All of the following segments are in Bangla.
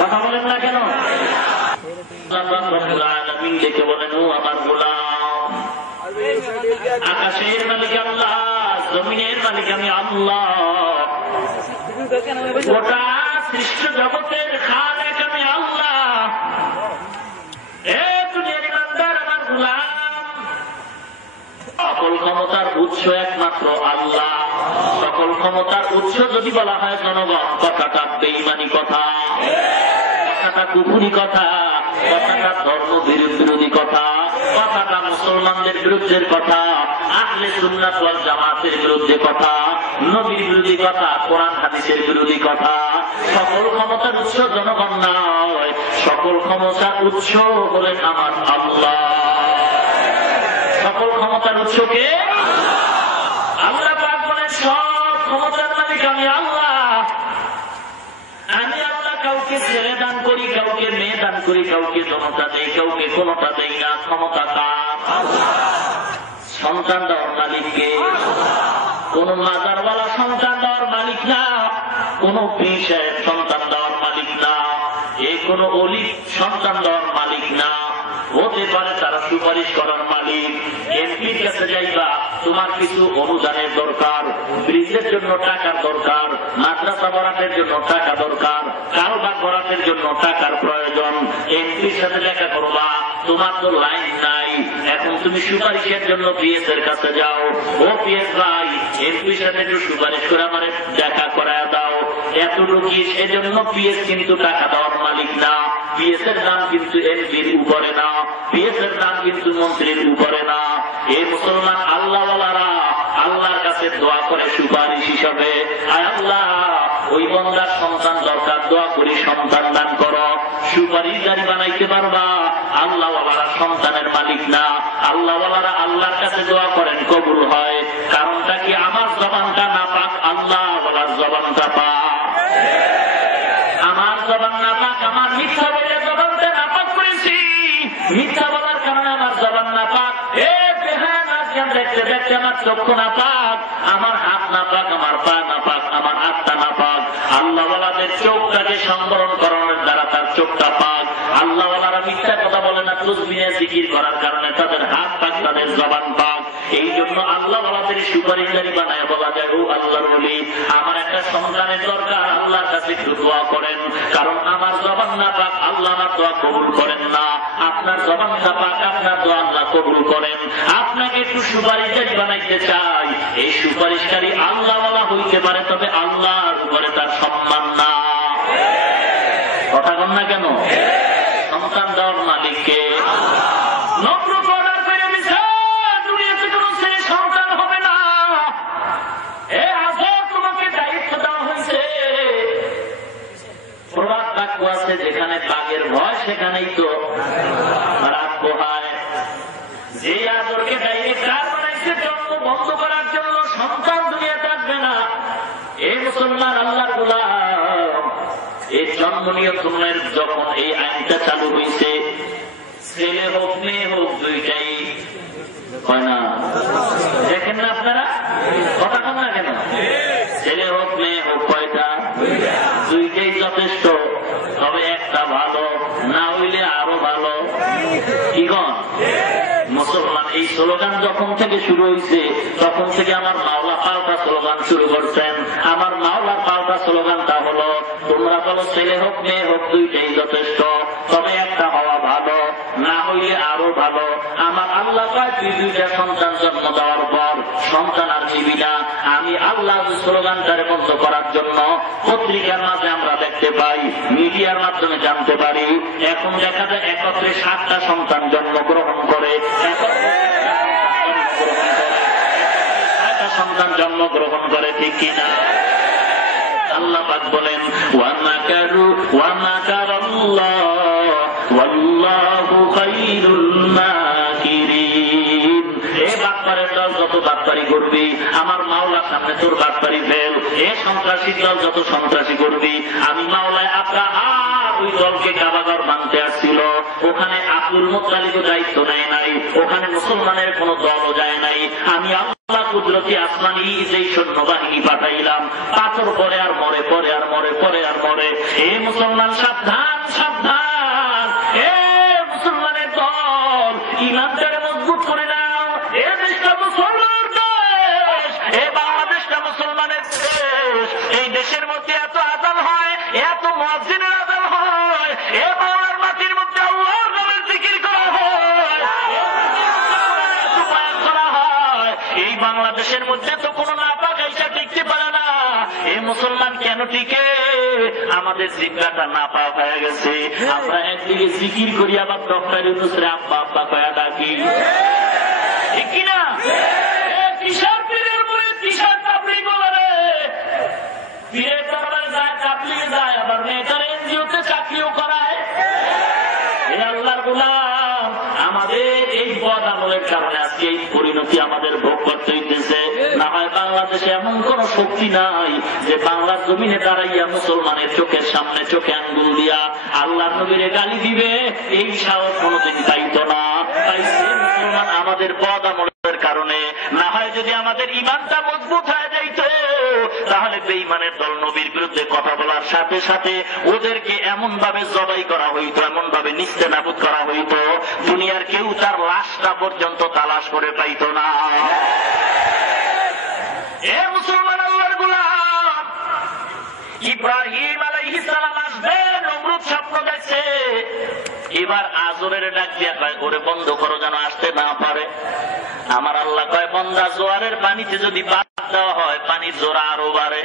কথা বলেন না কেন? দেখে বলেন ও আমার গোলাম, আকাশের মালিক আল্লাহ, জমিনের মালিক আমি আল্লাহ, গোটা সৃষ্ট জগতের খালেক আমি আল্লাহ। আমার গোলাম, সকল ক্ষমতার উৎস একমাত্র আল্লাহ। সকল ক্ষমতার উৎস যদি বলা হয় জনগণ, কথাটা বেঈমানি কথা, কথাটা কুফরি কথা, কথাটা ধর্ম বিরোধী কথা, কথাটা মুসলমানদের বিরুদ্ধের কথা, আহলে সুন্নাত ওয়াল জামাতের বিরুদ্ধে কথা, নবীর বিরোধী কথা, কোরআন হাদিসের বিরোধী কথা। সকল ক্ষমতার উৎস জনগণ নয়, সকল ক্ষমতার উৎস হলেন আমার আল্লাহ। সকল ক্ষমতার উৎসকে আল্লাহ পাক বলেন সব ক্ষমতার মালিক আমি আল্লাহ। আমি আল্লাহ কাউকে ছেলে দান করি, কাউকে মেয়ে দান করি, কাউকে জনতা দেই, কাউকে কোনটা দেই না। ক্ষমতা কার? সন্তান দেওয়ার মালিককে। কোন মাজারওয়ালা সন্তান দেওয়ার মালিক না, কোন পীর সাহেব সন্তান দেওয়ার মালিক না, এ কোন অলি সন্তান দেওয়ার মালিক না। হতে পারে তারা সুপারিশ করার মালিক। এমপির কাছে যাইবা, তোমার কিছু অনুদানের দরকার, ব্রিজের জন্য টাকার দরকার, মাদ্রাসা বরাতের জন্য টাকা দরকার, কারোবার বরাতের জন্য টাকার প্রয়োজন। এমপির সাথে দেখা করবা, তোমার তো লাইন নাই, এখন তুমি সুপারিশের জন্য পিএস এর কাছে যাও। ও পিএস ভাই, এমপির সাথে একটু সুপারিশ করে আমার দেখা করায় দাও। এতটুকু সেজন্য পিএস কিন্তু টাকা দেওয়ার মালিক না। পিএস এর নাম কিন্তু এমপির উপরে না, পিএস এর নাম কিন্তু মন্ত্রীর উপরে না। এই মুসলমান আল্লাহওয়ালারা আল্লাহর কাছে দোয়া করে সুপারিশ হিসাবে, আয় আল্লাহ ওই বন্দার সন্তান দরকার, দোয়া করি সন্তান দান করো। সুপারিশকারী বানাইতে পারবা। আল্লাহওয়ালারা সন্তানের মালিক না। আল্লাহওয়ালারা আল্লাহর কাছে দোয়া করেন, কবুল হয়। কারণটা কি? আমার জবানটা না পাক, আল্লাহওয়ালার জবানটা পাক। আমার জবান না পাক, আমার মিথ্যা বলে জবানটা না পাক করেছি। মিথ্যা বলার কারণে আমার জবান না পাক। দেখতে দেখতে আমার চক্ষু না পাক, আমার হাত না পাক, আমার পা না পাক, আমার হাতটা না পাক। আল্লাহওয়ালাদের চোখটাকে সংবরণ করানোর দ্বারা তার চোখটা পাক। আল্লাহওয়ালারা মিথ্যা কথা বলে না, তসবিহ জিকির করার কারণে তাদের হাত পাক, তাদের জবান পাক। এই জন্য আল্লাহওয়ালাদের সুপারিশকারী বানায় বলা যায়, ও আল্লাহর ওলি, আমার একটা সন্তানের দরকার, আল্লাহর কাছে একটু দোয়া করেন। কারণ আমার জবান না পাক, আল্লাহ আমার দোয়া কবুল করেন না। আপনার জবান না পাক, আপনার দোয়া আল্লাহ কবুল করেন। আপনাকে একটু সুপারিশকারী বানাইতে চাই। এই সুপারিশকারী আল্লাহওয়ালা হইতে পারে, তবে আল্লাহর উপরে তার সম্মান না। কথা বল না কেন? সন্তান দেওয়ার মালিককে যেখানে বাঘের ভয় সেখানেই তো রাত পোহায়। যে আদরকে ডাইরেক্ট কার বানাইছে? জন্ম বন্ধ করার জন্য। সন্তান দুনিয়া থাকবে না। এই মুসলমান আল্লাহর গোলাম, এই জন্ম নিয়ন্ত্রণের যখন এই আইনটা চালু হয়েছে, ছেলে হোক মেয়ে হোক দুইটাই হয় না। দেখেন না আপনারা? কথা বল না কেন? ছেলে হোক মেয়ে হোক কয়টা? দুইটাই যথেষ্ট। তবে একটা ভালো, না হইলে আরো ভালো। কি কন মুসলমান? এই স্লোগান যখন থেকে শুরু হয়েছে, তখন থেকে আমার মাওলা পাল্টা স্লোগান শুরু করছেন। আমার মাওলার পাল্টা স্লোগানটা হলো, তোমরা বলো ছেলে হোক মেয়ে হোক দুইটাই যথেষ্ট, তবে একটা হওয়া ভালো, না হইলে আরো ভালো। আমার আল্লাহ কয়, তুই দুইটা সন্তান জন্ম দেওয়ার পর সন্তান আর নিবি না। আমি আল্লাহ স্লোগানটারে বন্ধ করার জন্য পত্রিকার মাঝে আমরা দেখতে পাই, মিডিয়ার মাধ্যমে জানতে পারি, এখন দেখা যায় একত্রে 7টা সন্তান জন্মগ্রহণ করে, সন্তান জন্মগ্রহণ করে। ঠিক কিনা? আল্লাহ পাক বলেন, ওয়া মাকারু ওয়া মাকারাল্লাহ ওয়াল্লাহু খায়রুল মাকিরিন। এ বাটপারের দল যত বাটপারি করবি, আমার মাওলার সামনে তোর বাটপারি ফেল। এ সন্ত্রাসী দল যত সন্ত্রাসী করবি, আমি মাওলায় আব্রাহাম ওই দলকে কাবাঘর ভাঙতে আসছিল, ওখানে আব্দুল মুত্তালিবও দায়িত্ব নেয় নাই, ওখানে মুসলমানের কোন দলও যায় নাই। আমি কুদরতি আসমানি যেই সৈন্যবাহিনী পাঠাইলাম, পাথর পরে আর মরে, পরে আর মরে, পরে আর মরে। এ মুসলমান সাবধান, সাবধান। এ মুসলমানের দল, ইমানটারে মজবুত করে নাও। এ দেশটা মুসলমানের দেশ, এ বাংলাদেশটা মুসলমানের দেশ। এই দেশের মধ্যে এত আযান হয়, এত মুয়াজ্জিনের আযান হয়, এ বাংলার মাটির মধ্যে আল্লাহর নামের জিকির করা হয়, করা হয়। এই বাংলাদেশের মধ্যে তো কোনো নাপাক আইসা টিকতে পারে না। এই মুসলমান কেন টিকে? আমাদের জিব্বাটা নাপাক হয়ে গেছে। আমরা একদিকে জিকির করি, আবার ডক্টর ইউনূসরে আব্বা আব্বা কয়া ডাকি, ঠিক কিনা? কিশোর পীরের মনে কিশোর তাবলীগ বলে, পীরের দরবারে যায়, তাবলীগে যায়, আবার মেয়েটার এনজিওতে চাকরিও করায়। এই আল্লাহর গোলাম, আমাদের এই বদ আমলের কারণে আজকে এই পরিণতি আমাদের ভোগ করতে হইতেছে। না হয় বাংলাদেশে এমন কোন শক্তি নাই যে বাংলার জমিনে দাঁড়াইয়া মুসলমানের চোখের সামনে চোখে আঙ্গুল দিয়া আল্লাহর নবীরে গালি দিবে, এই সাহস কোনদিন পাইত না। পাইছে মুসলমান আমাদের বদ আমলের কারণে। না হয় যদি আমাদের ইমানটা মজবুত হয়ে যাইত, তাহলে বেঈমানের দল নবীর বিরুদ্ধে কথা বলার সাথে সাথে ওদেরকে এমন ভাবে জবাই করা হইত, এমন ভাবে নিস্তেনাবুদ করা হইত, দুনিয়ার কেউ তার লাশটা পর্যন্ত তালাশ করে পাইত না। এ মুসলমান আল্লাহর গোলাম, ইব্রাহিম আলাইহিস সালাম আসবে, নমরুদ স্বপ্ন দেখছে। এবার আজরের ডাক দিয়া কয়, ওরে বন্ধ করো যেন আসতে না পারে। আমার আল্লাহ কয়, বন্দা জোয়ারের পানিতে যদি বাদ দেওয়া হয়, পানির জোরা আরো বাড়ে।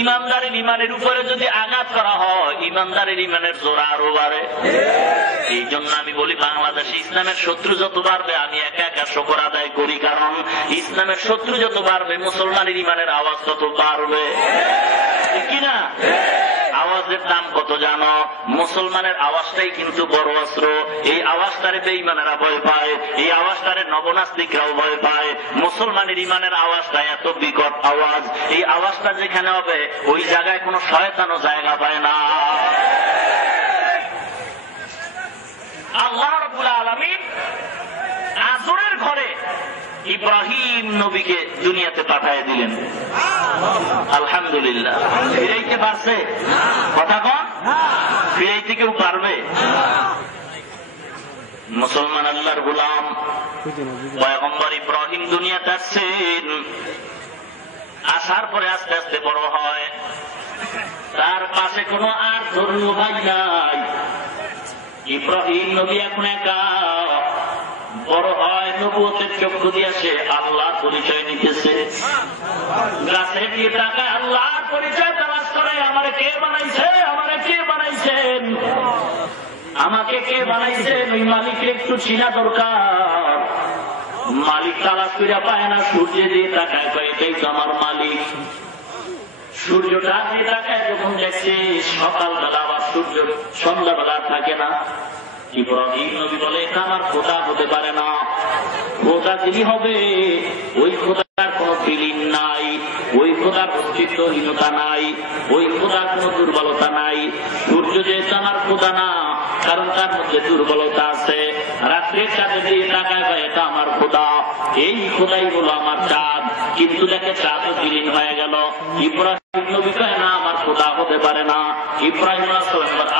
ইমানদারের ইমানের উপরে যদি আঘাত করা হয়, ইমানদারের ইমানের জোরা আরো বাড়ে। এই জন্য আমি বলি, বাংলাদেশে ইসলামের শত্রু যত বাড়বে, আমি একা একা শুকর আদায় করি, কারণ ইসলামের শত্রু যত বাড়বে, মুসলমানের ইমানের আওয়াজ তত বাড়বে, ঠিক কিনা? আওয়াজের দাম কত জানো? মুসলমানের আওয়াজটাই কিন্তু বড় অস্ত্র। এই আওয়াজটারে বেঈমানেরা ভয় পায়, এই আওয়াজটারে নবনাস্তিকরাও ভয় পায়। মুসলমানের ইমানের আওয়াজটা এত বিকট আওয়াজ, এই আওয়াজটা যেখানে হবে ওই জায়গায় কোনো শয়তানও জায়গা পায় না। আল্লাহ রাব্বুল আলামিন আসরের ঘরে ইব্রাহিম নবীকে দুনিয়াতে পাঠিয়ে দিলেন। আলহামদুলিল্লাহ। ফিরাইতে পারছে? কথা কন, ফিরাইতে কেউ পারবে? মুসলমান আল্লাহর গোলাম, পয়গম্বর ইব্রাহিম দুনিয়াতে আসছেন। আসার পরে আস্তে আস্তে বড় হয়, তার পাশে কোনো আর ধর্মীয় ভাই নাই। ইব্রাহিম নবী এখন একা। বড় হয়, নবুয়তের চক্ষু দিয়ে সে আল্লাহর পরিচয় নিতেছে। গাছে দিয়ে টাকা আল্লাহর পরিচয় তালাশ করে, আমারে কে বানাইছে, আমারে কে বানাইছেন, আমাকে কে বানাইছেন, ওই মালিকের একটু চিনা দরকার। মালিক তালাশ করে পায় না, সূর্য দিয়ে তাকায়, পায় এটাই তো আমার মালিক। সূর্যটা দিয়ে তাকায়, যখন দেখছে সকালবেলা আবার সূর্য সন্ধ্যাবেলা থাকে না। ইব্রাহিম নবী বলে, এটা আমার খোদা হতে পারে না। খোদা যিনি হবে, ওই খোদার কোন ফিলিং নাই, ওই খোদার অস্তিত্বহীনতা নাই, ওই খোদার কোন দুর্বলতা নাই। সূর্য যেহেতু আমার খোদা না, কারণ তার মধ্যে দুর্বলতা আছে। রাত্রের চাঁদে দিয়ে তাকায়, এটা আমার খোদা, এই খোদাই হলো আমার চাঁদ। কিন্তু দেখে চাঁদও বিলীন হয়ে গেল। ইব্রাহিম নবী কয়, না, আমার খোদা হতে পারে না। ইব্রাহিম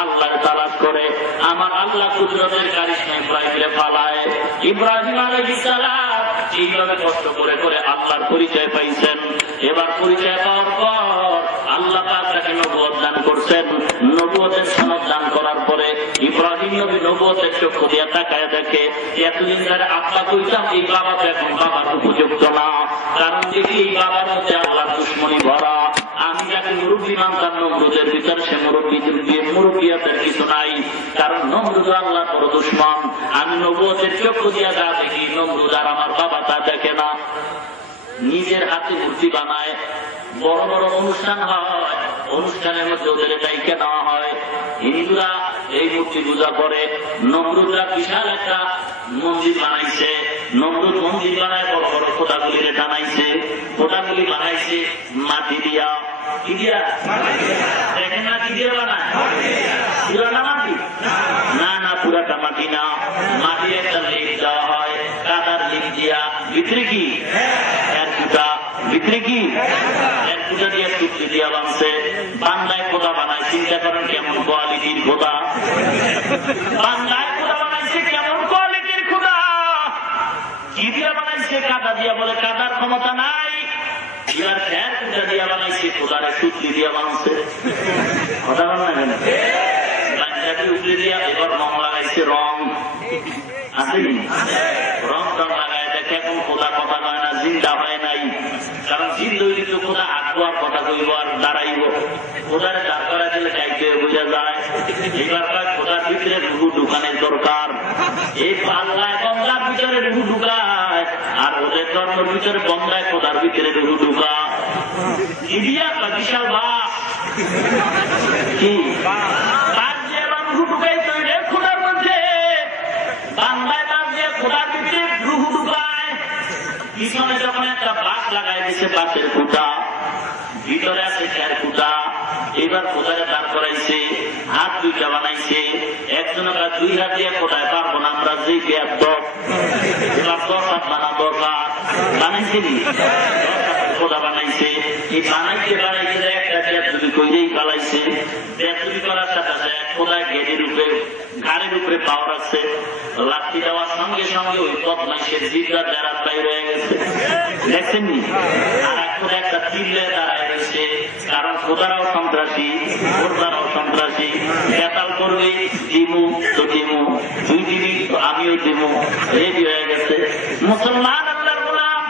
আল্লাহর তালাশ করে, আমার আল্লাহ কুদরতের কারিশমা ইব্রাহিমকে ফালায়। ইব্রাহিম আলাইহিস সালাম এইভাবে কষ্ট করে করে আল্লাহর পরিচয় পাইছেন। এবার পরিচয় পাওয়ার পর আল্লাহ পাক তাকে নবুয়ত দান করছেন। নবুয়তের সনদ দান করার পরে ইব্রাহিম নবী নবুয়তের চক্ষু দিয়ে তাকায় দেখে, এতদিন ধরে আব্বা কইতাম, এই বাবা তো এখন বাবার উপযুক্ত না, কারণ দেখি এই বাবার মধ্যে আল্লাহর দুশমনি ভরা। আমি যাকে মুরব্বী মানতাম নমরুদের ভিতর, সে মুরব্বিয়াতের কিছু নাই, কারণ নমরুদ আল্লাহর বড় দুশমন। আমি নবুয়তের চক্ষু দিয়া যা দেখি, নমরুদ আর আমার বাবা তা দেখে না। নিজের হাতে মূর্তি বানায়, বড় বড় অনুষ্ঠান হয়, অনুষ্ঠানের মধ্যে ওদের ডাইকে নেওয়া হয়। হিন্দুরা এই মূর্তি পূজা করে, নমরুদরা বিশাল একটা মন্দির বানাইছে। নমরুদ মন্দির বানায়, বড় বড় খোদাগুলিরে টানাইছে। খোদাগুলি বানাইছে মাটি দিয়া। কি দিয়া? দেখেন না, কি দিয়ে বানায়? পুরাটা মাটি না, না, পুরাটা মাটি না। মাটির একটা লিপ দেওয়া হয়, কাদার লিপ দিয়া ভিতরে কি এর কুটা, ভিতরে কি এর কুটা দিয়ে টুকরি দিয়া বানছে, বান্দায় খোদা বানায়। চিন্তা করেন কেমন কোয়ালিটির খোদা, বান্দায় খোদা বানাইছে কেমন কোয়ালিটির খোদা। কি দিয়া বানাইছে? কাদা দিয়া, বলে কাদার ক্ষমতা নাই। এবার ফ্যান কুটা দিয়া বানাইছে, খোদারে টুকরি দিয়া বানছে। কথা বল না কেন? বান্দাকে উঠলে দিয়া এবার রং লাগাইছে, রং আছে রং টং লাগায় দেখে এখন খোদা কথা নয় না, জিন্দা হয় নাই। কারণ জিন্দ হইলে তো খোদা হাঁটবো আর কথা কইব আর দাঁড়াইব, খোদারে দাঁড় করা দিলে গাইতে বোঝা যায়। এবার খোদার ভিতরে রুহু ঢুকানোর দরকার। এই পাল্লায় বন্দার ভিতরে রুহু ঢুকায়, আর ওদের ধর্মের ভিতরে বন্দায় খোদার ভিতরে রুহু ঢুকা। ইডিয়া বিশাল বাস কি তার যে রুহু ঢুকাই তৈরি খোদার মধ্যে, বাংলায় বাস দিয়ে খোদার ভিতরে রুহু ঢুকায়। পিছনে যখন একটা বাস লাগাই দিচ্ছে, বাসের কুটা, ভিতরে আছে খের কুটা। এবার খোদারে দাঁড় করাইছে, হাত দুইটা বানাইছে। একজন দুই হাত দিয়ে খোদায় পারবো না আমরা, যে পেয়ার দশ, এবার 10 হাত বানা, 10 হাত বানাইছে, 10 হাত খোদা বানাইছে। এই বানাইতে বানাইতে একটা পেয়ার যদি কইরেই পালাইছে, পেয়ার যদি করার সাথে খোদায় গেটের উপরে, ঘাড়ের উপরে পাওয়ার আছে। লাঠি দেওয়ার সঙ্গে সঙ্গে ওই বদমাইশের জিভটা দাঁড়াত বাইরে হয়ে গেছে, দেখছেননি? আর এখন একটা চিল্লে দাঁড়ায় রয়েছে, কারণ খোদারাও সন্ত্রাসী, খোদারাও সন্ত্রাসী। বেতাল করবে, দিমু তো দিমু, তুই দিবি তো আমিও দিমু, রেডি হয়ে গেছে। মুসলমান আল্লাহর গোলাম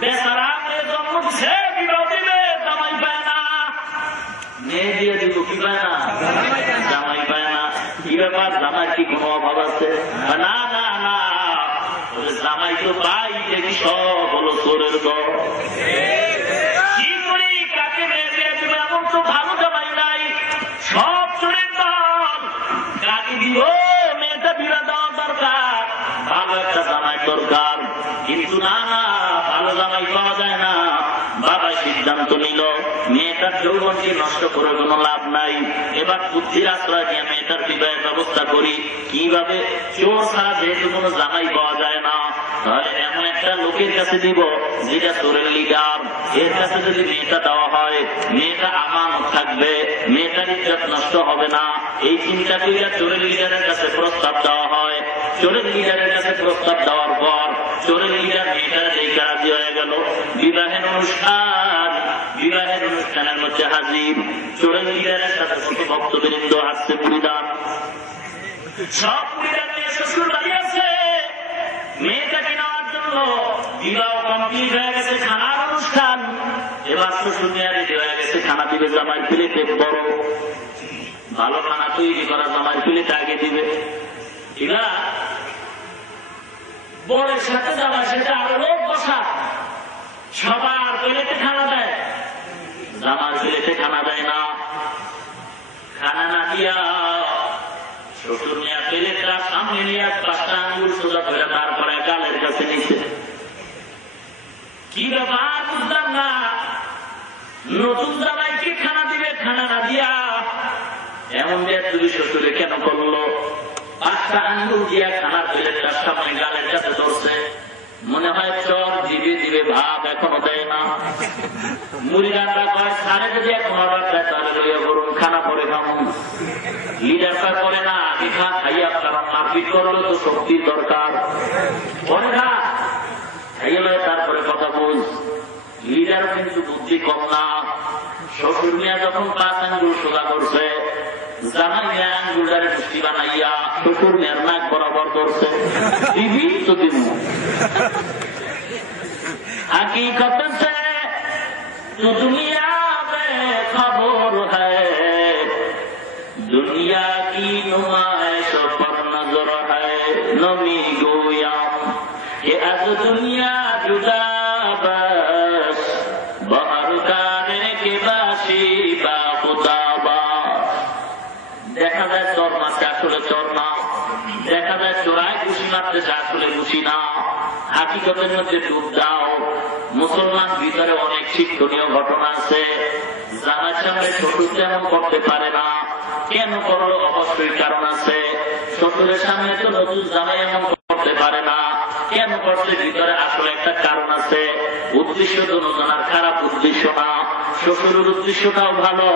বেচারা জন্ম দিছে, বিবাহ দিবে, জামাই পায় না। মেয়ে দিয়ে দিব, কি পায় না? জামাই পায় না। কি ব্যাপার, জামাই কি কোনো অভাব আছে? না না না, জামাই তো পাই, দেখি সব হলো চোরের দল। কি করি, কাকে মেয়ে দিয়ে দিবে? এমন তো ভালো জামাই নাই, সব চোরের দল। কাকে দিব? মেয়েটা বিবাহ দেওয়ার দরকার, ভালো একটা জামাই দরকার। কিন্তু না না, ভালো জামাই পাওয়া যায় না। বাবা সিদ্ধান্ত নিল মেয়েটার যৌবনকে নষ্ট করে কোনো লাভ নাই। এবার বুদ্ধির আশ্রয় নিয়ে মেয়েটার বিবাহের ব্যবস্থা করি। কিভাবে? চোর ছাড়া যেহেতু কোনো জামাই পাওয়া যায় না, তাহলে এমন একটা লোকের কাছে দিব যেটা চোরের লিডার। এর কাছে যদি মেয়েটা দেওয়া হয়, মেয়েটা আমানত থাকবে, মেয়েটার ইজ্জত নষ্ট হবে না। এই চিন্তা করিয়া চোরের লিডারের কাছে প্রস্তাব দেওয়া হয়। চোরের লিডারের কাছে প্রস্তাব দেওয়ার পর চোরের লিডার মেয়েটার দেখে রাজি হয়ে গেল। বিবাহের অনুষ্ঠান, বিবাহের অনুষ্ঠানের মধ্যে হাজির। চোরের লিডারের সাথে ছোট ভক্তবৃন্দ আসছে, পরিবার সব পরিবার নিয়ে শ্বশুর বাড়ি আছে মেয়েটাকে নেওয়ার জন্য। বিবাহ কমপ্লিট হয়ে গেছে, খানার অনুষ্ঠান। এবার শ্বশুর নিয়ে রেডি হয়ে গেছে, খানা দিবে। জামাই প্লেটে বড় ভালো খানা তৈরি করা, জামাই প্লেটে আগে দিবে। এবার বরের সাথে জামাই সাথে আরো লোক বসা, সবার প্লেটে খানা দেয়, জামার প্লেটে খানা দেয় না। খানা না দিয়া শ্বশুর নিয়ে প্লেটটা সামনে নিয়ে 5টা আঙ্গুল সোজা করে তারপরে গালের কাছে নিচ্ছে। কি ব্যাপার বুঝলাম না, নতুন জামাইকে খানা দিবে, খানা না দিয়া এমন বেদুরি শ্বশুরে কেন করলো? 5টা আঙ্গুল দিয়া খানার প্লেটটা সামনে গালের কাছে ধরছে। মনে হয় চর দিবে দিবে ভাব, এখনো দেয় না। মুড়িদাররা কয় সাড়ে যদি এখন অর্ডার দেয় তাহলে লইয়া করুন, খানা পরে খামুন। লিডারটা করে না, আগে খা, খাইয়া, কারণ মারপিট করলে তো শক্তির দরকার। পরে খা, খাইয়া লয় তারপরে কথা বল। লিডার কিন্তু বুদ্ধি কম না। শ্বশুর মিয়া যখন 5 আঙ্গুল সোজা করছে, জামাই মিয়া আঙ্গুলটারে পুষ্টি বানাইয়া শ্বশুর মিয়ার নাক বরাবর করছে। দিবি তো দিব। हकीकत से तो दुनिया में खबर है, दुनिया की नुमाइश पर नजर है। नमी गोया कि आज दुनिया जुदा बस, बाहर काने के बाशी बा खुदा बा। দেখা যায় চোর মারতে আসলে চোর না, দেখা যায় চোরাই ঘুষি মারতেছে আসলে ঘুষি না। হাকিকতের মধ্যে ডুব দাও। মুসলমান ভিতরে অনেক শিক্ষণীয় ঘটনা আছে। জামার সামনে শ্বশুর তেমন করতে পারে না, কেন করলো? অবশ্যই কারণ আছে। শ্বশুরের সামনে তো নতুন জামাই এমন করতে পারে না, কেন করছে ভিতরে আসলে একটা কারণ আছে। উদ্দেশ্য দুজনের খারাপ উদ্দেশ্য না, শ্বশুরের উদ্দেশ্যটাও ভালো,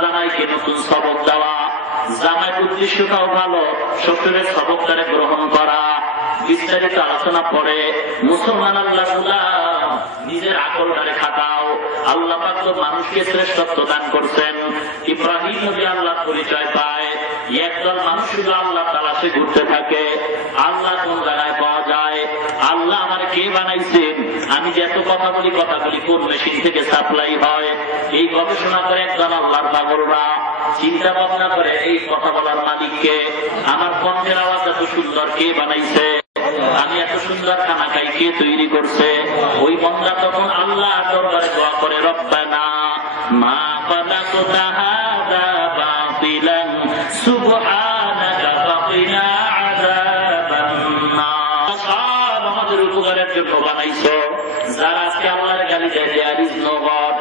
জামাইকে নতুন সবক দেওয়া, জামাইয়ের উদ্দেশ্যটাও ভালো, শ্বশুরের সবকটারে গ্রহণ করা। বিস্তারিত আলোচনা পরে মুসলমান আল্লাহ নিজের আকলটারে খাটাও। আল্লাহ পাক তো মানুষকে শ্রেষ্ঠত্ব দান করছেন। ইব্রাহিম নবী আল্লাহর পরিচয় পায়, একদল মানুষ শুধু আল্লাহ তালাশে ঘুরতে থাকে, আল্লাহ কোন জায়গায় পাওয়া যায়, আল্লাহ আমার কে বানাইছেন, আমি যে এত কথা বলি কথাগুলি কোন মেশিন থেকে সাপ্লাই হয়, এই গবেষণা করে একদল আল্লাহর পাগলরা চিন্তা ভাবনা করে এই কথা বলার মালিককে, আমার কণ্ঠের আওয়াজ এত সুন্দর কে বানাইছে, আমি এত সুন্দর খানা খাই কে তৈরি করছে। ওই বান্দা তখন আল্লাহ দরবারে দোয়া করে, রব্বানা মা খালাকতা হাযা বাতিলান সুবহানাকা ফাকিনা আযাবান নার। সব আমাদের উপকারের জন্য বানাইছো। যারা আজকে আল্লাহর গালি দেয়, দেয়ার ইজ নো গড,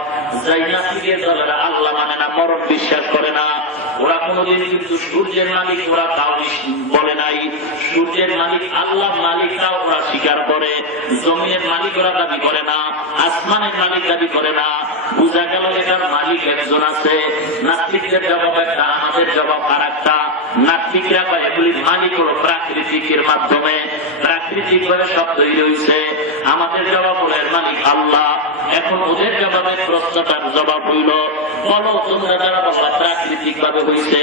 জান্নাতীদের দলেরা আল্লাহ মানে না, মরণ বিশ্বাস করে না। ওরা কোনদিন কিন্তু সূর্যের মালিক ওরা তাও বলে নাই, সূর্যের মালিক আল্লাহ মালিকটাও ওরা স্বীকার করে, জমিনের মালিক ওরা দাবি করে না, আসমানের মালিক দাবি করে না। বুঝা গেল এটার মালিক একজন আছে। নাস্তিকদের জবাব একটা, আমাদের জবাব আর একটা। নাস্তিকরা বা এগুলির মালিক হলো প্রাকৃতিকের মাধ্যমে, প্রাকৃতিক ভাবে সব তৈরি হয়েছে। আমাদের জবাব হলো এর মালিক আল্লাহ। এখন ওদের জবাবের প্রশ্নটার জবাব হইল, বলো তোমরা যারা বললা প্রাকৃতিক ভাবে হইছে,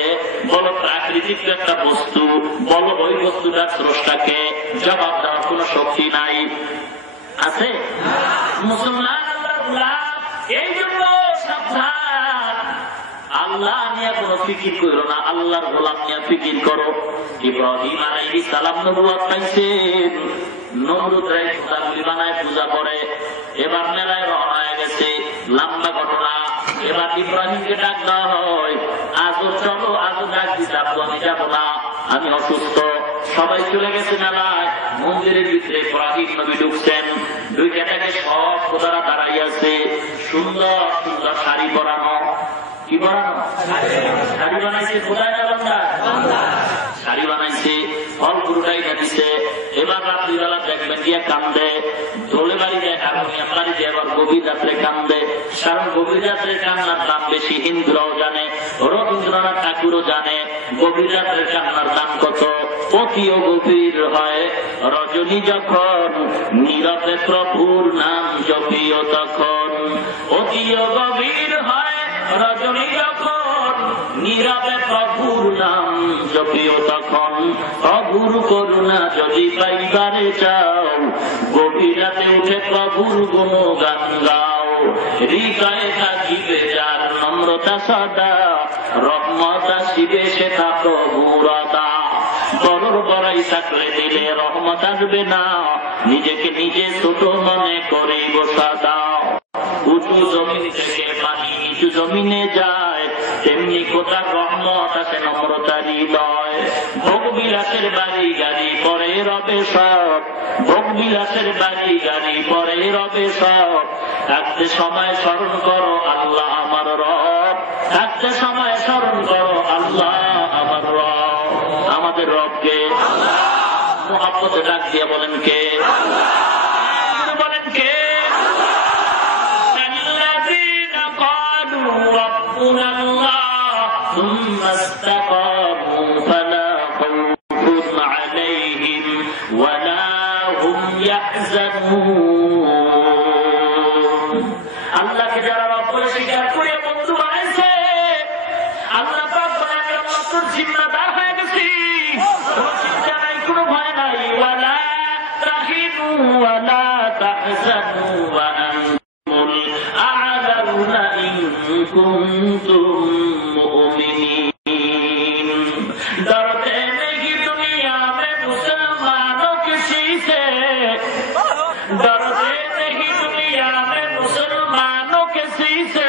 বলো প্রাকৃতিক একটা বস্তু, বলো ওই বস্তুটার স্রষ্টাকে। জবাব দেওয়ার কোন শক্তি নাই, আছে? মুসলমান এই জন্য সাবধান, আল্লাহ নিয়ে কোনো ফিকির করো না, আল্লাহর গোলাম নিয়ে ফিকির করো। ইব্রাহিম আলাইহিস সালাম নবুয়ত পাইছেন, নমরুদ রাই খোদাগুলি বানায় পূজা করে। এবার মেলায় রওনা হয়ে গেছে, লম্বা ঘটনা। এবার ইব্রাহিমকে ডাক দেওয়া হয়, আজও চলো, আজও ডাক দিতে আমি যাবো না, আমি অসুস্থ। সবাই চলে গেছে মেলায়। মন্দিরের ভিতরে ইব্রাহিম নবী ঢুকছেন, দুইটা থেকে সব খোদারা দাঁড়াই আছে, সুন্দর সুন্দর শাড়ি পরানো। কি পরানো? শাড়ি বানাইছে খোদায় না বান্দা? শাড়ি বানাইছে, ফল পুরোটাই দিচ্ছে। এবার রাত্রিবেলা দেখবেন গিয়ে কান্দে, দোলে বাড়ি যায়, হারমোনিয়াম বাড়ি যায়, এবার গভীর রাত্রে কান্দে। কারণ গভীর রাত্রে কান্নার দাম বেশি, হিন্দুরাও জানে, রবীন্দ্রনাথ ঠাকুরও জানে গভীর রাত্রে কান্নার দাম কত। অতিও গভীর হয় রজনী যখন, নীরবে প্রভুর নাম জপিও তখন। অতিও গভীর হয় রজনী যখন, নীরবে প্রভুর নাম জপিও তখন। প্রভুর করুণা যদি পাইবারে চাও, গভীর রাতে উঠে প্রভুর গুণগান গাও। হৃদয়ে থাকিবে যার নম্রতা সদা, রহমত আসিবে সেটা প্রভুরতা। বড়র বড়াই থাকলে দিলে রহমত আসবে না, নিজেকে নিজে ছোট মনে করে বসা দাও। উঁচু জমিন থেকে পানি নিচু জমিনে যায়, তেমনি কোথার রহমত আছে নম্রতার হৃদয়। ভোগ বিলাসের বাড়ি গাড়ি পরে রবে সব, ভোগ বিলাসের বাড়ি গাড়ি পরে রবে সব। থাকতে সময় স্মরণ করো আল্লাহ আমার রব, থাকতে সময় স্মরণ করো আল্লাহ আমার রব। আমাদের রবকে মুহাব্বতে ডাক দিয়ে বলেন কে? বলেন কে? ربنا الله ثم استقاموا فلا خوف عليهم ولا هم يحزنون। আল্লাহ কে যারা রব বলে স্বীকার করে বন্ধু বানাইছে, আল্লাহ পাক বলেন আমরা তো জিম্মাদার হয়ে গেছি, কোনো চিন্তা নাই, কোনো ভয় নাই। ওয়ালা তাহিনু ওয়ালা তাহজানু ওয়া আনতুমুল আ'লাউনা ইন কুনতুম মুমিনিন। डरते नहीं दुनिया में मुसलमानों किसी से, डरते नहीं दुनिया में मुसलमानों किसी से,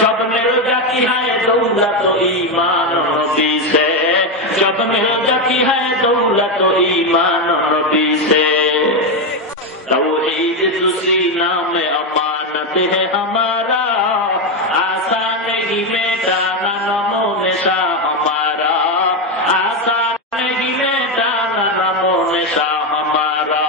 जब मिल जाती है दौलत ईमान नबी से, जब मिल जाती है दौलत ईमान नबी से। तौहीद दूसरी नाम अमानत है हमारा, आसान नहीं मेटाना नमो निशा हमारा, आसान नहीं मेटाना नमो निशा हमारा।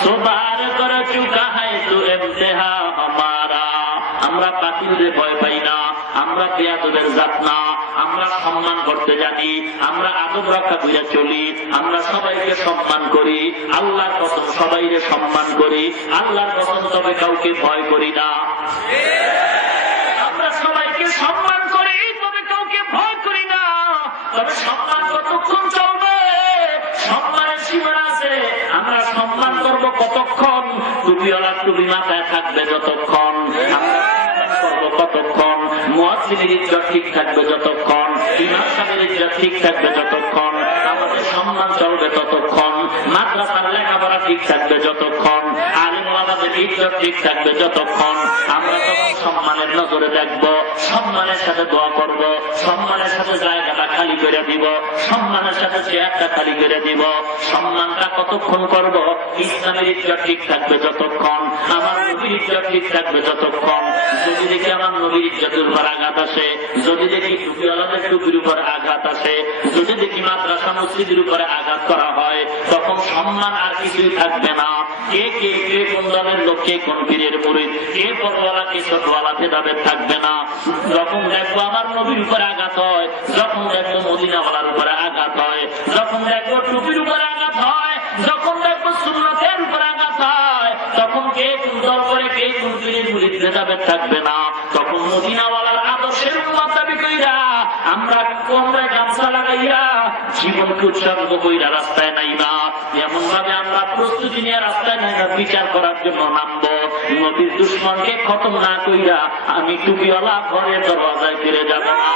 সুবার করে চুকা है तू इम्तिहा हमारा। আমরা বাতিলদের ভয় পাই না, আমরা বেয়াদবের জাত না, আমরা সম্মান করতে জানি, আমরা আদব রক্ষা করে চলি, আমরা সবাইকে সম্মান করি, আল্লাহর কসম সবাইকে সম্মান করি, আল্লাহর কসম তবে কাউকে ভয় করি না। আমরা সবাইকে সম্মান করি তবে কাউকে ভয় করি না। তবে সম্মান কতক্ষণ চলবে? সম্মানের সীমানা আছে। আমরা সম্মান করব কতক্ষণ? টুপিওয়ালা টুপি মাথায় থাকবে যতক্ষণ। আমরা করব কতক্ষণ? মুয়াজ্জিনের ইজ্জত ঠিক থাকবে যতক্ষণ, ইমাম সাহেবের ইজ্জত ঠিক থাকবে যতক্ষণ, আমাদের সম্মান চলবে ততক্ষণ, মাদ্রাসার লেখাপড়া ঠিক থাকবে যতক্ষণ, আলিম ওলামাদের ইজ্জত ঠিক থাকবে যতক্ষণ। আমরা তখন সম্মানের নজরে দেখব, সম্মানের সাথে দোয়া করব, সম্মানের সাথে জায়গাটা খালি করে দিব, সম্মানের সাথে চেয়ারটা খালি করে দিব। সম্মানটা কতক্ষণ করব? ইসলামের ইজ্জত ঠিক থাকবে যতক্ষণ, আমার নবীর ইজ্জত ঠিক থাকবে যতক্ষণ। যদি দেখি আমার নবীর ইজ্জতের উপর আঘাত আসে, যদি দেখি টুপিওয়ালাদের টুপির উপর আঘাত আসে, যদি দেখি মাদ্রাসা মসজিদের উপরে আঘাত করা হয়, তখন সম্মান আর কিছুই থাকবে না। কে কে কে কোন দলের লোক, কে কোন পীরের মুরিদ, কে বড়ওয়ালা কে ছোটওয়ালা ভেদাভেদ থাকবে না। যখন দেখবো আমার নবীর উপর আঘাত হয়, যখন দেখবো মদিনাওয়ালার উপরে আঘাত হয়, যখন দেখবো টুপির উপরে আঘাত হয়, যখন দেখবো সুন্নতের উপর আঘাত হয়, তখন কে কোন দল করে, কে কোন পীরের মুরিদ ভেদাভেদ থাকবে না। তখন মদিনাওয়ালার আদর্শের উম্মত দাবি কইরা আমরা কোমরে গামছা লাগাইয়া জীবনকে উৎসর্গ কইরা রাস্তায় নাই না। এমন ভাবে আমরা প্রস্তুতি নিয়ে রাস্তায় নাই না, বিচার করার জন্য নামবো। নবীর দুশ্মনকে খতম না কইরা আমি টুপিওয়ালা ঘরের দরওয়াজায় ফিরে যাব না।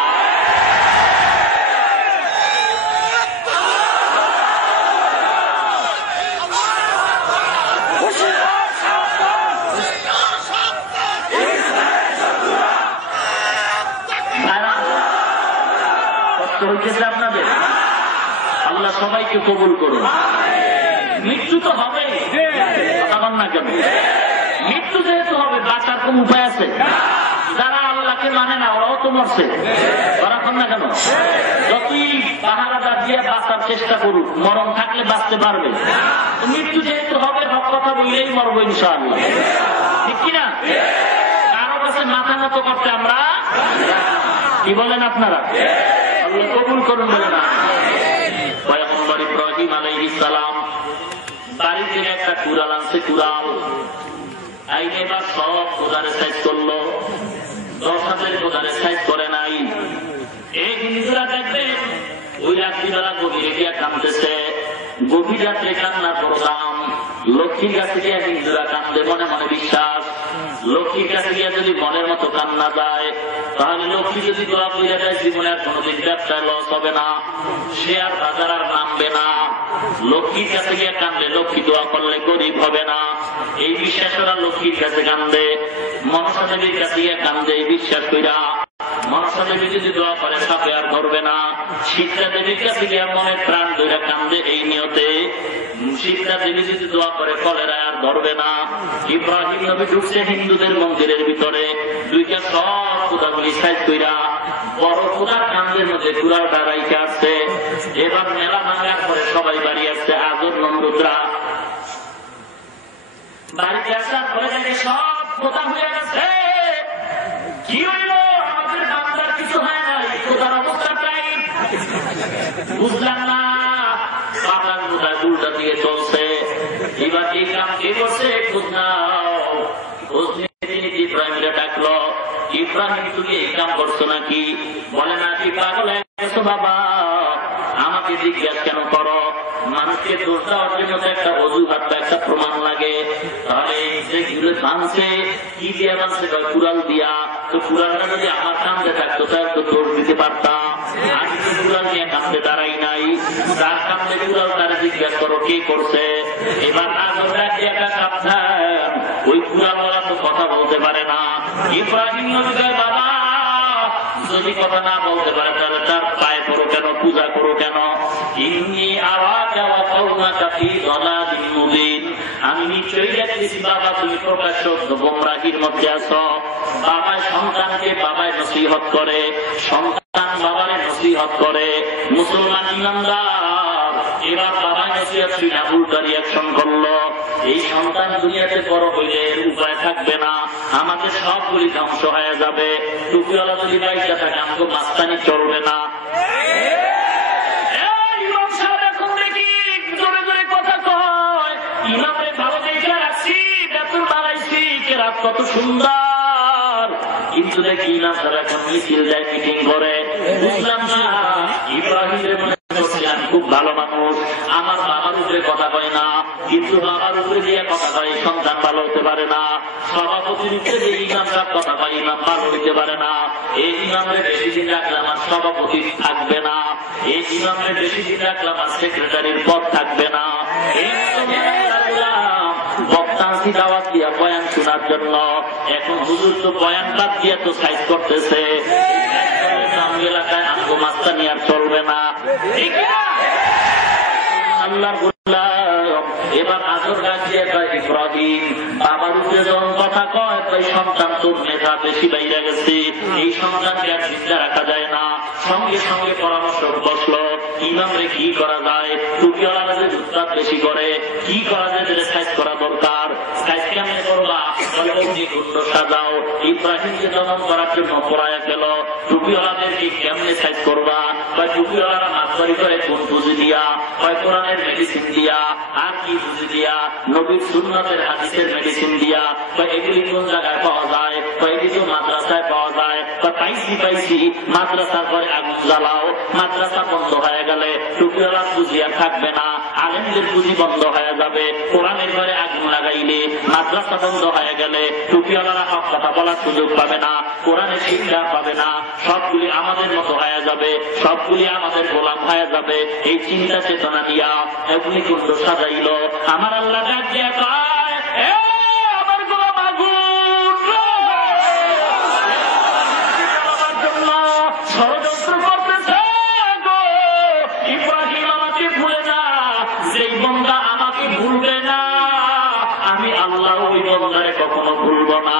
হইতেছে আপনাদের? আল্লাহ সবাইকে কবুল করুন। মৃত্যু তো হবে, আমার না কেন? মৃত্যু যেহেতু হবে, বাঁচার কোন উপায় আছে? যারা আল্লাহকে মানে না ওরাও তো মরছে, ওরা কর না কেন? যতই পাহারাদার দিয়ে বাঁচার চেষ্টা করুক, মরণ থাকলে বাঁচতে পারবে। মৃত্যু যেহেতু হবে, হক কথা বললেই মরবো ইনশাআল্লাহ, ঠিক কিনা? কারো কাছে মাথা নত করতে আমরা কি বলেন আপনারা? আল্লাহ কবুল করুন বলে না। পয়গম্বর ইব্রাহিম আলাইহিস সালাম বাড়িতে একটা কুড়াল আনছে, কুড়াল আইনে বা সব কোদারে সাইজ করলো, 10,000 কোদারে সাইজ করে নাই। এই হিন্দুরা দেখবেন ওই রাত্রিবেলা গভীরে গিয়া কাঁদতেছে, গভীর রাত্রে কান্না করলাম। লক্ষ্মীর কাছে গিয়া হিন্দুরা কান্দে মনে মনে বিশ্বাস, লক্ষ্মীর কাছে গিয়া যদি মনের মতো কান্না যায়, তাহলে লক্ষ্মী যদি দোয়া করে দেয় জীবনে আর কোনোদিন ব্যবসায় লস হবে না, সে আর বাজার আর নামবে না। লক্ষ্মীর কাছে গিয়া কান্দে, লক্ষ্মী দোয়া করলে গরিব হবে না, এই বিশ্বাস ওরা লক্ষ্মীর কাছে কান্দে। মনসা দেবীর কাছে গিয়া কান্দে এই বিশ্বাস কইরা, মনসা দেবী যদি দোয়া করে সাপে আর ধরবে না। শিক্ষা দেবীর কাছে গিয়া মনে প্রাণ ধরে কান্দে এই নিয়তে, শিক্ষা দেবী যদি দোয়া করে কলেরা আর ধরবে না। ইব্রাহিম নবী ঢুকছে হিন্দুদের মন্দিরের ভিতরে, দুইটা সব খোদাগুলি সাইজ কইরা বড় খোদার কান্দের মধ্যে কুড়ালটা রাইখে আসছে। এবার মেলা ভাঙার পরে সবাই বাড়ি আসছে, আজর নমরুদরা বাড়িতে আসার পরে দেখে সব খোদা হয়ে গেছে। কি হইল? আমাদের বান্দার কিছু হয় নাই, খোদার অবস্থাটাই বুঝলাম না। পাতার কোথায় উল্টা দিয়ে চলছে। এবার এই কাম কে করছে? খোঁজ নাও। খোঁজ নিয়ে তিনি ইব্রাহিমকে ডাকলো, ইব্রাহিম তুমি এই কাম করছো নাকি? বলে না, কি পাগল হয়ে গেছো বাবা, আমাকে জিজ্ঞাসা কেন করো? মানুষকে দোষ দেওয়ার জন্য একটা অজুহাত, একটা প্রমাণ লাগে। তাহলে যেগুলো ভাঙছে কি দিয়ে ভাঙছে? কুড়াল দিয়া। তো কুড়ালটা যদি আমার কান্দে থাকতো তাহলে তো দোষ দিতে পারতাম। আমি তো কুড়াল নিয়ে কান্দে দাঁড়াই নাই, তার কান্দে কুড়াল তারা জিজ্ঞাসা করো কে করছে। এবার একটা সাবধান, ওই কুড়ালওয়ালা তো কথা বলতে পারে না। ইব্রাহিম নবী কয়, বাবা যদি কথা না বলতে পারে তাহলে তার পায়ে পড়ো কেন, পূজা করো কেন? আমি নিশ্চয়ই দেখতেছি বাবা তুমি প্রকাশ্য গোমরাহির মধ্যে আছো। বাবায় সন্তানকে বাবায় নসিহত করে, সন্তান বাবারে নসিহত করে। মুসলমান ইমানদার এবার বাবায় না উল্টা রিয়াকশন করলো। এই সন্তান দুনিয়াতে বড় হইলে এর উপায় থাকবে না, আমাদের সবগুলি ধ্বংস হয়ে যাবে। টুপিওয়ালা যদি বাইশা থাকে আমাকে মাস্তানি চলবে না। কত সুন্দর, কিন্তু দেখি ইমাম সাহেব এখন মিছিল যায়, মিটিং করে। বুঝলাম না ইব্রাহিমের মনে করছি আমি খুব ভালো মানুষ, আমার বাবার উপরে কথা কয় না, কিন্তু বাবার উপরে দিয়ে কথা কয় সন্তান ভালো হতে পারে না। সভাপতির উপরে যে ইমাম সাহেব কথা কয় ইমাম ভালো হইতে পারে না। এই ইমামের বেশি দিন রাখলে আমার সভাপতি থাকবে না, এই ইমামের বেশি দিন রাখলে আমার সেক্রেটারির পদ থাকবে না। বক্তান্তি দাওয়াত দিয়া বয়ান শোনার জন্য, এখন হুজুর তো বয়ান বাদ দিয়া তো সাইজ করতেছে। এলাকায় আমগো মাস্তানি আর চলবে না। আল্লাহ এবার আজর রাজিয়া কয় ইব্রাহিম বাবার উপরে যখন কথা কয় তাই সন্তান তোর মেধা বেশি বাইরে গেছে, এই সন্তানকে আর চিন্তা রাখা যায় না। সঙ্গে সঙ্গে পরামর্শ বসলো ইমামরে কি করা যায়, টুপিওয়ালা যে উৎপাদ বেশি করে কি করা যায়, সাইজ করা দরকার। সাইজ কেমন করবা, অগ্নিকুণ্ড সাজাও। ইব্রাহিমকে দমন করার জন্য পড়ায় গেল, টুপিওয়ালাদেরকে কেমনে সাইজ করবা, বা টুপিওয়ালারা মাতবাড়ি করে কোন পুঁজি দিয়া, হয় কোরআনের মেডিসিন দিয়া, আর কি পুঁজি দিয়া, নবীর সুন্নাতের হাদিসের মেডিসিন দিয়া, বা এগুলি কোন জায়গায় পাওয়া যায়, বা এগুলি তো মাদ্রাসায় পাওয়া যায়, বা পাইছি মাদ্রাসার পরে আগুন জ্বালাও। মাদ্রাসা বন্ধ হয়ে গেলে টুপিওয়ালার পুঁজি আর থাকবে না, আলেমদের পুঁজি বন্ধ হয়ে যাবে। কোরআনের ঘরে আগুন লাগাইলে মাদ্রাসা বন্ধ হয়ে গেলে টুপিওয়ালারা হক কথা বলার সুযোগ পাবে না, কোরআনের শিক্ষা পাবে না, সবগুলি আমাদের মতো হয়ে যাবে, সবগুলি আমাদের গোলাম হয়ে যাবে। এই চিন্তা চেতনা দিয়া অগ্নিকুণ্ড সাজাইল। আমার আল্লাহ ডাক দিয়া কয় আমার গোলাম আগুন জন্য ষড়যন্ত্র করতেছে গো। ইব্রাহিম আমাকে ভুলে না, যেই বন্দা আমাকে ভুলবে না আমি আল্লাহ ওই বন্দারে কখনো ভুলব না।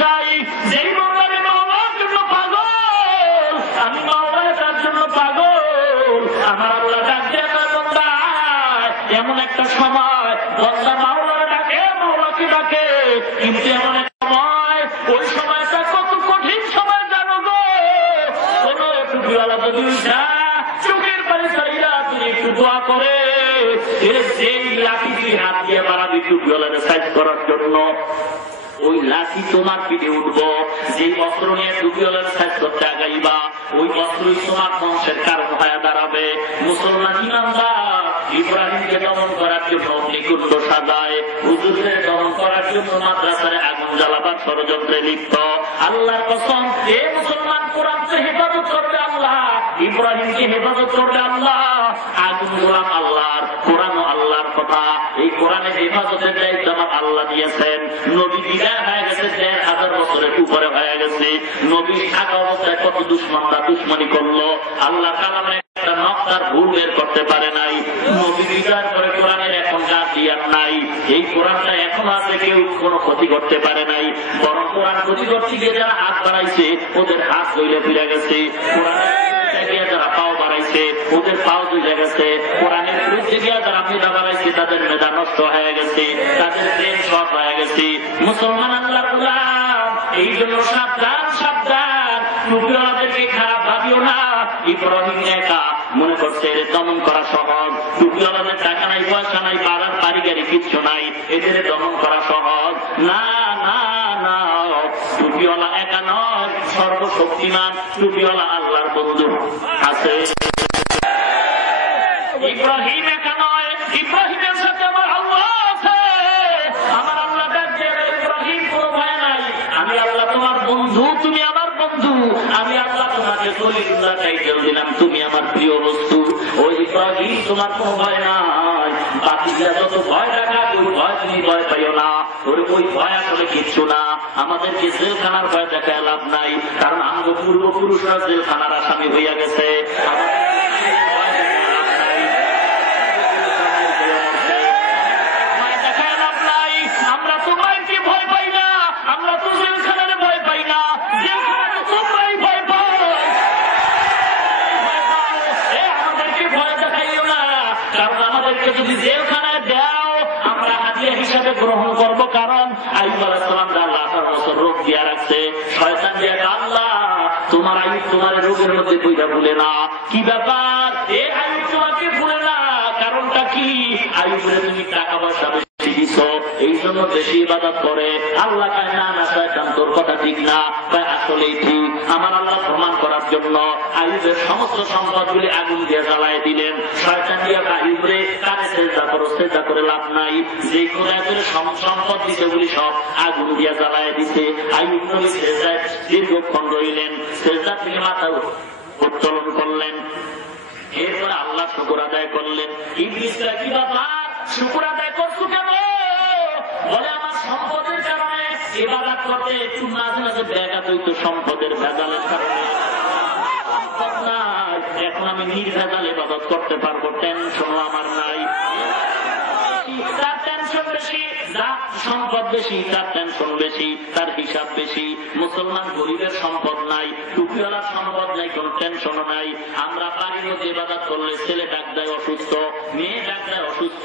চাই যেই বন্দারে মাওলার জন্য পাগল আমি মাওলায় তার জন্য পাগল। আমার আল্লাহ ডাকে আমার বন্দা, এমন একটা সময় বন্দা মাওলার ডাকে মাওলাকে ডাকে, কিন্তু এমন একটা সময় ওই সময়টা কত কঠিন সময় জানো গো। কোন টুপিওয়ালা যদি চোখের পানি চাইলা তুমি একটু দোয়া করে যেই লাঠি তুই হাত দিয়ে বাড়াবি টুপিওয়ালারে সাইজ করার জন্য, ওই লাঠি তোমার পিঠে উঠবো। যে অস্ত্র নিয়ে টুপিওয়ালার সাইজ করতে আগাইবা ওই অস্ত্রই তোমার ধ্বংসের কারণ হয়ে দাঁড়াবে। মুসলমান ইমানদার ইব্রাহিমকে দমন করার জন্য অগ্নিকুণ্ড সাজায়, হুজুরদের দমন করার জন্য মাদ্রাসায় আগুন জ্বালাবার ষড়যন্ত্রে লিপ্ত। আল্লাহর কসম এ মুসলমান কোরআনকে হেফাজত করবে আল্লাহ, ইব্রাহিমকে হেফাজত করবে আল্লাহ। আগুন গোলাম আল্লাহর, কোরআন আল্লাহর কথা। এই কোরআনের হেফাজতের দায়িত্ব আমার আল্লাহ দিয়েছেন। নবী বিদায় হয়ে গেছে 1000 বছরের উপরে হয়ে গেছে। নবী থাকা অবস্থায় কত দুশ্মনরা দুশ্মনী করলো, আল্লাহ কালামের একটা নকশার ভুল বের করতে পারে নাই। নবী বিদায়ের পরে কোরআনের এখন গাছিয়াত নাই, এই কোরআনটা এখন আছে, কেউ কোনো ক্ষতি করতে পারে নাই। বরং কোরআন ক্ষতি করতে গিয়ে যারা হাত বাড়াইছে ওদের হাত হইলে ফিরে গেছে, কোরআনের যারা পাও বাড়াইছে ওদের পাও দুলে গেছে, কোরআনের বিরুদ্ধে গিয়ে যারা মেধা বাড়াইছে তাদের মেধা নষ্ট হয়ে গেছে, তাদের প্রেম সব হয়ে গেছে। মুসলমান আল্লাহর গোলাম, এই জন্য সাবধান সাবধান, টুপিওয়ালাদেরকে খারাপ ভাবিও না। ইব্রাহিম একা মনে করছে এর দমন করা সহজ, টুপিওয়ালাদের টাকা নাই পয়সা নাই পাড়ার কারিগরি কিচ্ছু নাই, এদের দমন করা সহজ না না না। টুপিওয়ালা একা নয়, সর্বশক্তিমান টুপিওয়ালা আল্লাহর বন্ধু আছে। ইব্রাহিম একা নয়, ইব্রাহিমের সাথে আমার আল্লাহ আছে। আমার আল্লাহ ডাকছে ইব্রাহিম কোনো ভয় নাই, আমি আল্লাহ তোমার বন্ধু, তুমি আমার বন্ধু, আমি আল্লাহ তোমাকে খলিলুল্লাহ টাইটেল দিলাম, তুমি আমার প্রিয় বস্তু। ওই ইব্রাহিম তোমার কোনো ভয় নাই, বাকিরা যত ভয় রাখা ওই ভয় তুমি ভয় পাইও না, ওই ভয় আসলে কিচ্ছু না। আমাদেরকে জেলখানার ভয় দেখায় লাভ নাই, কারণ আমাদের পূর্বপুরুষরা জেলখানার আসামি হইয়া গেছে। আমরা তো মাইকে ভয় পাই না, আমরা তো জেলখানার ভয় পাই না, জেলখানার তোমরাই ভয় পাও। আমাদেরকে ভয় কারণ আমাদেরকে যদি জেলখানায় দাও আমরা হাদিয়া হিসাবে গ্রহণ করব। কারণ আইয়ুব আলাইহিস সালাম আল্লাহ 18 বছর রোগ দিয়া রাখছে। শয়তান দিয়ে আল্লাহ তোমার আইয়ুব তোমার রোগের মধ্যে কইরা ভুলে না। কি ব্যাপার এ আইয়ুব তোমাকে ভুলে না, কারণটা কি? আইয়ুবের তুমি টাকা পয়সা বেশি দিছো, এই জন্য বেশি ইবাদত করে। আল্লাহ কয় না না শয়তান তোর কথা ঠিক না। কয় আসলেই ঠিক। আমার আল্লাহ প্রমাণ করার জন্য আইয়ুবের সমস্ত সম্পদগুলি আগুন দিয়ে জ্বালায় দিলেন। শয়তান দিয়ে আইয়ুবরে কানে সেজদা করো, সেজদা করে লাভ নাই। যে কোন একের সম্পদ দিতে বলি সব আগুন দিয়ে জ্বালায় দিতে। আইয়ুব নবী সেজদায় দীর্ঘক্ষণ রইলেন। সেজদা থেকে মাথা উত্তোলন করলেন। এরপরে আল্লাহ শুকর আদায় করলেন। ইবলিসরা কি ব্যাপার শুকর আদায় করছো কেন? বলে আমার সম্পদের কারণে ইবাদত করতে একটু মাঝে মাঝে ব্যাঘাত হইতো, সম্পদের ভেজালের কারণে। সম্পদ নাই, এখন আমি নির্ভেজাল ইবাদত করতে পারবো, টেনশনও আমার নাই। তার টেনশন বেশি, যার সম্পদ বেশি তার টেনশন বেশি, তার হিসাব বেশি। মুসলমান গরিবের সম্পদ নাই, টুপিওয়ালার সম্পদ নাই, কোন টেনশনও নাই। আমরা বাড়ির মধ্যে ইবাদত করলে ছেলে ডাক দেয় অসুস্থ, মেয়ে ডাক দেয় অসুস্থ,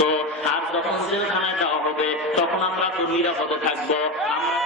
আর যখন জেলখানায় যাওয়া হবে তখন আমরা তো নিরাপদে থাকবো। আমরা